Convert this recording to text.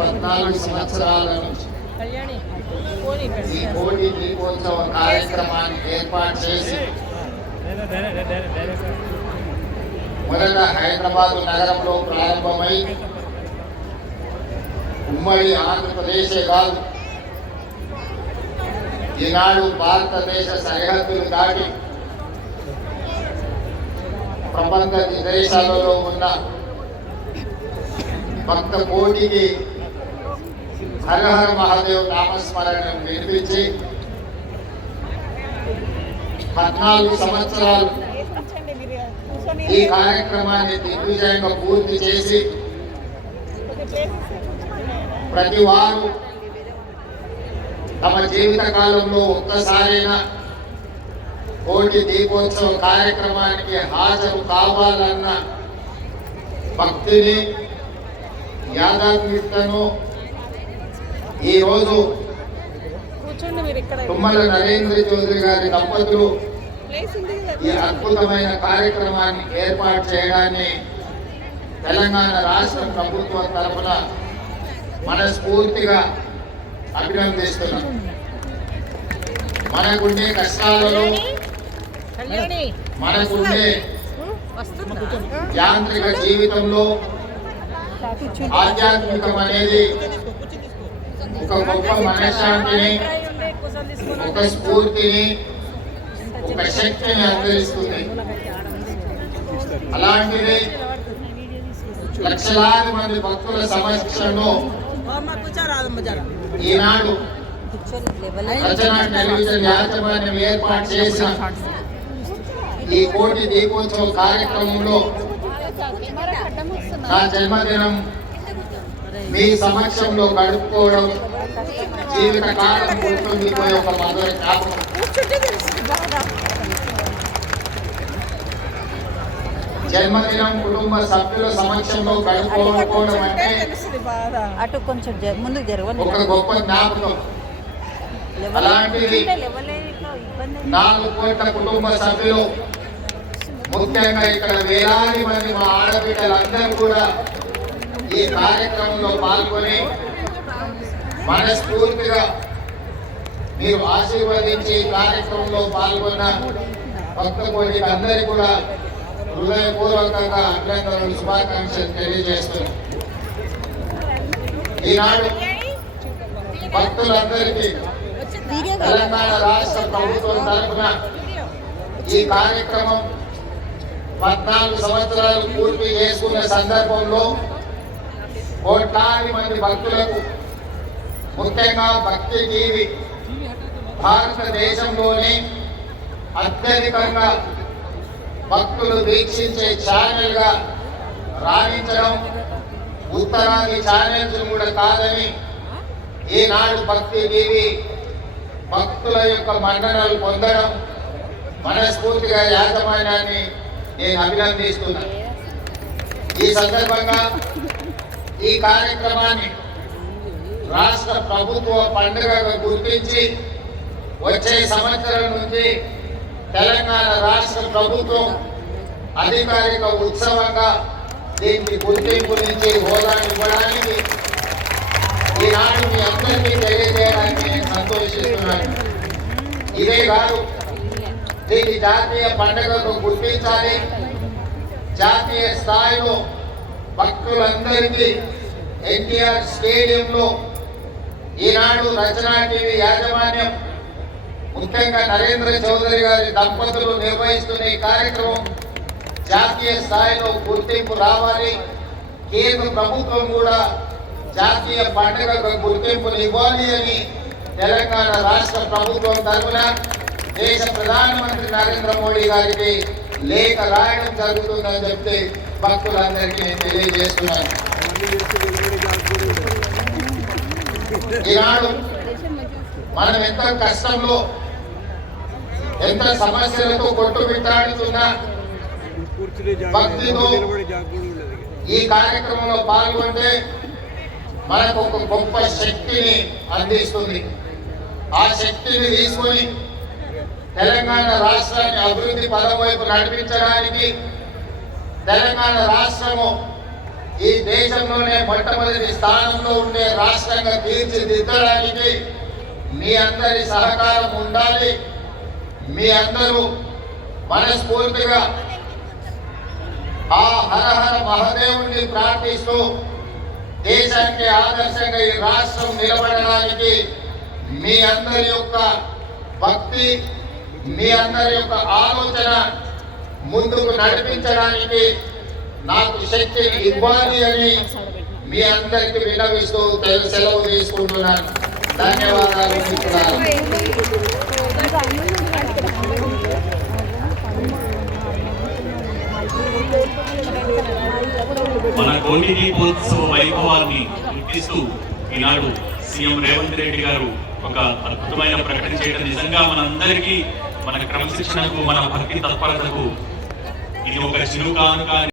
14 సంవత్సరాల నుంచి ఈ కోటి దీపోత్సవ కార్యక్రమాన్ని ఏర్పాటు చేసి మొదట హైదరాబాద్ నగరంలో ప్రారంభమై ఉమ్మడి ఆంధ్రప్రదేశే కాదు, ఈనాడు భారతదేశ సరిహద్దులు దాటి ప్రపంచ దేశాలలో ఉన్న భక్త కోటికి హర హర మహాదేవ్ నామస్మరణను వినిపించి 14 సంవత్సరాలు ఈ కార్యక్రమాన్ని దిగ్విజయంగా పూర్తి చేసి ప్రతి వారు తమ జీవిత కాలంలో ఒక్కసారైనా కోటి దీపోత్సవ కార్యక్రమానికి హాజరు కావాలన్న భక్తిని యాదాత్మికతను ఈరోజు తుమ్మల నరేంద్ర చౌదరి గారి దంపతులు ఈ అద్భుతమైన కార్యక్రమాన్ని ఏర్పాటు చేయడాన్ని తెలంగాణ రాష్ట్ర ప్రభుత్వం తరఫున మనస్ఫూర్తిగా అభినందిస్తున్నాం. మనకుండే కష్టాలలో, మనకుండే యాంత్రిక జీవితంలో ఆధ్యాత్మికం అనేది ఒక గొప్ప మనశ్శాంతిని, ఒక స్ఫూర్తిని, ఒక శక్తిని అందిస్తుంది. అలాంటిది లక్షలాది మంది భక్తుల సమక్షంలో ఈనాడు రచన టెలివిజన్ యాజమాన్యం ఏర్పాటు చేసిన ఈ కోటి దీపోత్సవ కార్యక్రమంలో నా జన్మదినం మీ సమక్షంలో గడుపుకోవడం జీవిత కాలం గుర్తుండిపోయే ఒక మధుర జ్ఞాపకం. జన్మదినం కుటుంబ సభ్యుల సమక్షంలో గడుపుకోవడం అంటే అటు కొంచెం ముందుకు జరగదు ఒక గొప్ప జ్ఞాపకం. అలాంటిది 4 కోట్ల కుటుంబ సభ్యులు, ముఖ్యంగా ఇక్కడ వేలాది మంది మా ఆడబిడ్డలందరూ కూడా ఈ కార్యక్రమంలో పాల్గొని మనస్ఫూర్తిగా మీరు ఆశీర్వదించి ఈ కార్యక్రమంలో పాల్గొన్న భక్త కోటికి అందరికీ కూడా హృదయపూర్వకంగా అభినందనలు, శుభాకాంక్షలు తెలియజేస్తున్నాం. ఈనాడు భక్తులందరికీ తెలంగాణ రాష్ట్ర ప్రభుత్వం తరఫున ఈ కార్యక్రమం 14 సంవత్సరాలు పూర్తి చేసుకున్న సందర్భంలో కోట్లాది మంది భక్తులకు, ముఖ్యంగా భక్తి టీవీ భారతదేశంలోనే అత్యధికంగా భక్తులు వీక్షించే ఛానల్గా రాణించడం ఉత్తరాది ఛానల్స్ కూడా కాదని ఈనాడు భక్తి టీవీ భక్తుల యొక్క మన్ననలు పొందడం మనస్ఫూర్తిగా యాజమాన్యాన్ని నేను అభినందిస్తున్నా. ఈ సందర్భంగా ఈ కార్యక్రమాన్ని రాష్ట్ర ప్రభుత్వ పండుగగా గుర్తించి వచ్చే సంవత్సరం నుంచి తెలంగాణ రాష్ట్ర ప్రభుత్వం అధికారిక ఉత్సవంగా దీనికి గుర్తింపునిచ్చి హోదా ఇవ్వడానికి ఈనాడు మీ అందరికీ తెలియజేయడానికి నేను సంతోషిస్తున్నాను. ఇదే కాదు, దీన్ని జాతీయ పండుగకు గుర్తించాలి. జాతీయ స్థాయిలో భక్తులందరికీ ఎన్టీఆర్ స్టేడియంలో ఈనాడు రచనా టీవీ యాజమాన్యం, ముఖ్యంగా నరేంద్ర చౌదరి గారి దంపతులు నిర్వహిస్తున్న ఈ కార్యక్రమం జాతీయ స్థాయిలో గుర్తింపు రావాలి. కేంద్ర ప్రభుత్వం కూడా జాతీయ పండుగకు గుర్తింపును ఇవ్వాలి అని తెలంగాణ రాష్ట్ర ప్రభుత్వం తరఫున దేశ ప్రధానమంత్రి నరేంద్ర మోడీ గారికి లేఖ రాయడం జరుగుతుందని చెప్తే భక్తులందరికీ నేను తెలియజేస్తున్నాను. ఈనాడు మనం ఎంత కష్టంలో, ఎంత సమస్యలతో కొట్టుమిట్టాడుతున్నా భక్తితో ఈ కార్యక్రమంలో పాల్గొంటే మనకు ఒక గొప్ప శక్తిని అందిస్తుంది. ఆ శక్తిని తీసుకొని తెలంగాణ రాష్ట్రాన్ని అభివృద్ధి పదం వైపు నడిపించడానికి, తెలంగాణ రాష్ట్రము ఈ దేశంలోనే మొట్టమొదటి స్థానంలో ఉండే రాష్ట్రంగా తీర్చిదిద్దడానికి మీ అందరి సహకారం ఉండాలి. మీ అందరూ మనస్ఫూర్తిగా ఆ హరహర మహాదేవుని ప్రార్థిస్తూ దేశానికి ఆదర్శంగా ఈ రాష్ట్రం నిలబడడానికి మీ అందరి యొక్క భక్తి, మీ అందరి యొక్క ఆలోచన ముందుకు నడిపించడానికి నాకు శక్తిని ఇవ్వాలి అని మీ అందరికి విన్నవిస్తూ సెలవు తీసుకుంటున్నాను. ధన్యవాదాలు మిత్రులారా. మన కోటి దీపోత్సవ వైభవాన్ని గుర్తిస్తూ ఈనాడు సీఎం రేవంత్ రెడ్డి గారు ఒక అద్భుతమైన ప్రకటన చేయడం నిజంగా మనందరికీ, మన క్రమశిక్షణకు, మన భక్తి తత్పరతకు ఇది ఒక చిరు కానుక.